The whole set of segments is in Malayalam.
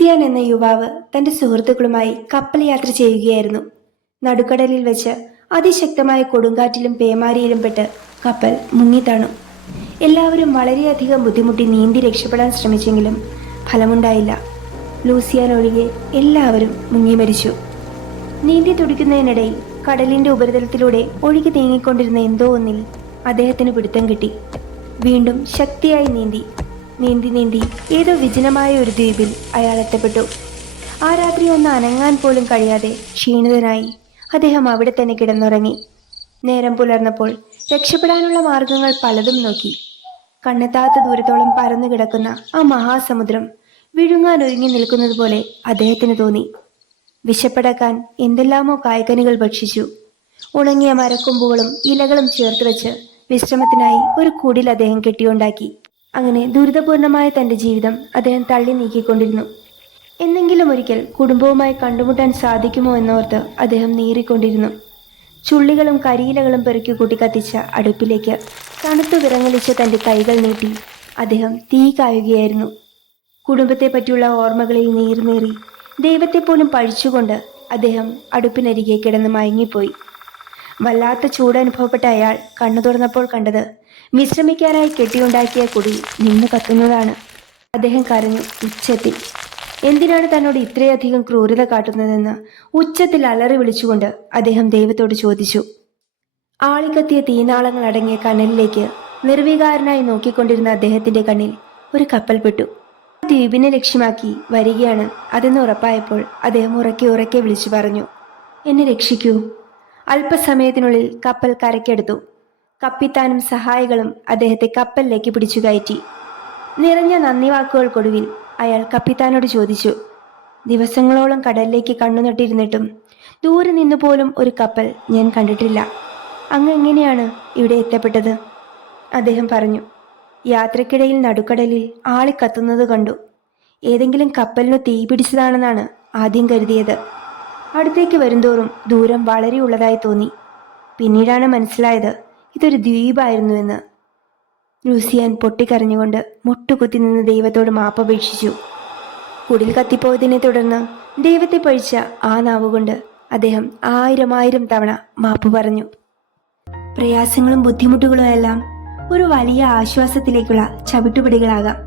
ലൂസിയാൻ എന്ന യുവാവ് തന്റെ സുഹൃത്തുക്കളുമായി കപ്പൽ യാത്ര ചെയ്യുകയായിരുന്നു. നടുക്കടലിൽ വെച്ച് അതിശക്തമായ കൊടുങ്കാറ്റിലും പേമാരിയിലും പെട്ട് കപ്പൽ മുങ്ങിത്താണു. എല്ലാവരും വളരെയധികം ബുദ്ധിമുട്ടി നീന്തി രക്ഷപ്പെടാൻ ശ്രമിച്ചെങ്കിലും ഫലമുണ്ടായില്ല. ലൂസിയാൻ ഒഴികെ എല്ലാവരും മുങ്ങി മരിച്ചു. നീന്തി തുടിക്കുന്നതിനിടയിൽ കടലിന്റെ ഉപരിതലത്തിലൂടെ ഒഴുകി നീങ്ങിക്കൊണ്ടിരുന്ന എന്തോ ഒന്നിൽ അദ്ദേഹത്തിന് പിടുത്തം കിട്ടി. വീണ്ടും ശക്തിയായി നീന്തി നീന്തി നീന്തി ഏതോ വിജനമായ ഒരു ദ്വീപിൽ അയാൾ എത്തപ്പെട്ടു. ആ രാത്രി ഒന്ന് അനങ്ങാൻ പോലും കഴിയാതെ ക്ഷീണിതനായി അദ്ദേഹം അവിടെ തന്നെ കിടന്നുറങ്ങി. നേരം പുലർന്നപ്പോൾ രക്ഷപ്പെടാനുള്ള മാർഗങ്ങൾ പലതും നോക്കി. കണ്ണെത്താത്ത ദൂരത്തോളം പരന്നു കിടക്കുന്ന ആ മഹാസമുദ്രം വിഴുങ്ങാൻ ഒരുങ്ങി നിൽക്കുന്നത് പോലെ അദ്ദേഹത്തിന് തോന്നി. വിശപ്പടക്കാൻ എന്തെല്ലാമോ കായ്കനികൾ ഭക്ഷിച്ചു. ഉണങ്ങിയ മരക്കൊമ്പുകളും ഇലകളും ചേർത്ത് വെച്ച് വിശ്രമത്തിനായി ഒരു കുടിൽ അദ്ദേഹം കെട്ടിയുണ്ടാക്കി. അങ്ങനെ ദുരിതപൂർണമായ തന്റെ ജീവിതം അദ്ദേഹം തള്ളി നീക്കിക്കൊണ്ടിരുന്നു. എന്നെങ്കിലും ഒരിക്കൽ കുടുംബവുമായി കണ്ടുമുട്ടാൻ സാധിക്കുമോ എന്നോർത്ത് അദ്ദേഹം നീറിക്കൊണ്ടിരുന്നു. ചുള്ളികളും കരിയിലകളും പെറുക്കിക്കൂട്ടി കത്തിച്ച അടുപ്പിലേക്ക് തണുത്തു വിറങ്ങലിച്ച തന്റെ കൈകൾ നീട്ടി അദ്ദേഹം തീ കായുകയായിരുന്നു. കുടുംബത്തെ പറ്റിയുള്ള ഓർമ്മകളിൽ നീറി ദൈവത്തെ പോലും പഴിച്ചുകൊണ്ട് അദ്ദേഹം അടുപ്പിനരികെ കിടന്ന് മയങ്ങിപ്പോയി. വല്ലാത്ത ചൂടനുഭവപ്പെട്ട അയാൾ കണ്ണു തുറന്നപ്പോൾ കണ്ടത് വിശ്രമിക്കാനായി കെട്ടിയുണ്ടാക്കിയ കുടി നിന്ന് കത്തുന്നതാണ്. അദ്ദേഹം കരഞ്ഞു ഉച്ചത്തിൽ. എന്തിനാണ് തന്നോട് ഇത്രയധികം ക്രൂരത കാട്ടുന്നതെന്ന് ഉച്ചത്തിൽ അലറി വിളിച്ചുകൊണ്ട് അദ്ദേഹം ദൈവത്തോട് ചോദിച്ചു. ആളിക്കത്തിയ തീനാളങ്ങൾ അടങ്ങിയ കനലിലേക്ക് നിർവികാരനായി നോക്കിക്കൊണ്ടിരുന്ന അദ്ദേഹത്തിന്റെ കണ്ണിൽ ഒരു കപ്പൽ പെട്ടു. ദ്വീപിനെ ലക്ഷ്യമാക്കി വരികയാണ് അതെന്ന് ഉറപ്പായപ്പോൾ അദ്ദേഹം ഉറക്കെ വിളിച്ചു പറഞ്ഞു, എന്നെ രക്ഷിക്കൂ. അല്പസമയത്തിനുള്ളിൽ കപ്പൽ കരയ്ക്കെടുത്തു. കപ്പിത്താനും സഹായികളും അദ്ദേഹത്തെ കപ്പലിലേക്ക് പിടിച്ചു കയറ്റി. നിറഞ്ഞ നന്ദി വാക്കുകൾക്കൊടുവിൽ അയാൾ കപ്പിത്താനോട് ചോദിച്ചു, ദിവസങ്ങളോളം കടലിലേക്ക് കണ്ണുനട്ടിരുന്നിട്ടും ദൂരെ നിന്നു പോലും ഒരു കപ്പൽ ഞാൻ കണ്ടിട്ടില്ല. അങ്ങ് എങ്ങനെയാണ് ഇവിടെ എത്തപ്പെട്ടത്? അദ്ദേഹം പറഞ്ഞു, യാത്രക്കിടയിൽ നടുക്കടലിൽ ആളിക്കത്തുന്നത് കണ്ടു. ഏതെങ്കിലും കപ്പലിനു തീ പിടിച്ചതാണെന്നാണ് ആദ്യം കരുതിയത്. അടുത്തേക്ക് വരുംതോറും ദൂരം വളരെ ഉള്ളതായി തോന്നി. പിന്നീടാണ് മനസ്സിലായത് ഇതൊരു ദ്വീപായിരുന്നുവെന്ന്. ലൂസിയാൻ പൊട്ടിക്കരഞ്ഞുകൊണ്ട് മുട്ടുകുത്തി നിന്ന് ദൈവത്തോട് മാപ്പപേക്ഷിച്ചു. കുടിൽ കത്തിപ്പോയതിനെ തുടർന്ന് ദൈവത്തെ പഴിച്ച ആ നാവുകൊണ്ട് അദ്ദേഹം ആയിരം തവണ മാപ്പ് പറഞ്ഞു. പ്രയാസങ്ങളും ബുദ്ധിമുട്ടുകളും എല്ലാം ഒരു വലിയ ആശ്വാസത്തിലേക്കുള്ള ചവിട്ടുപടികളാകാം.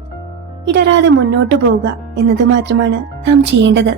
ഇടരാതെ മുന്നോട്ടു പോവുക എന്നത് മാത്രമാണ് നാം ചെയ്യേണ്ടത്.